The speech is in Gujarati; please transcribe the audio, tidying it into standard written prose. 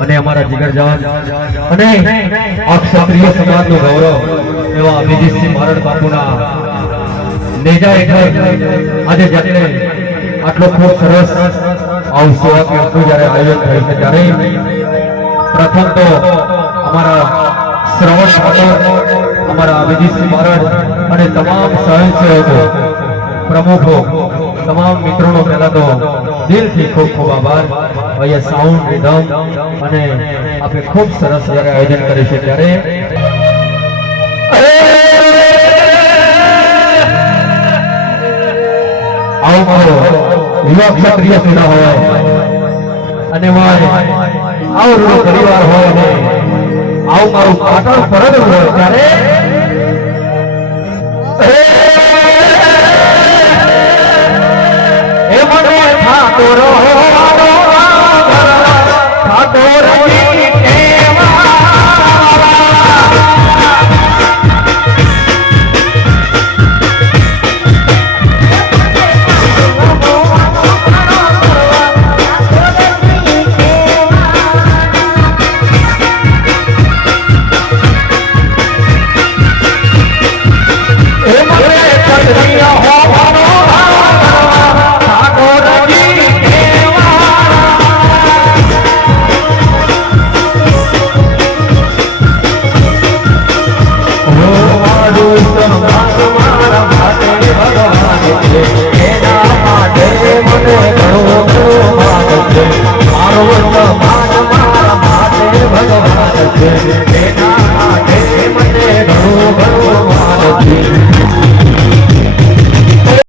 અને અમારા જીગરજાન અને આ ક્ષત્રિય સમાજનું ગૌરવ એવા અભિજીતસિંહ મારડ બાપુના નેજા હેઠળ આજે જેટલે આટલો ખૂબ સરસ આવું જ્યારે આયોજન થયું છે ત્યારે પ્રથમ તો અમારા શ્રવણ ઠાકોર અમારા અભિજીતસિંહ મારડ અને તમામ સ્વયંસેવકો પ્રમુખો તમામ મિત્રોનો પહેલા તો દિલથી ખૂબ ખૂબ આભાર અહીંયા સાઉન્ડ રિધમ અને આપણે ખૂબ સરસ જ્યારે આયોજન કર્યું છે ત્યારે આવો મારો યુવા ક્ષત્રિય સેના હોય અને આવો રૂડો પરિવાર હોય ને આવું મારું પાટણ પરત હોય ત્યારે એ મને ઠાકોર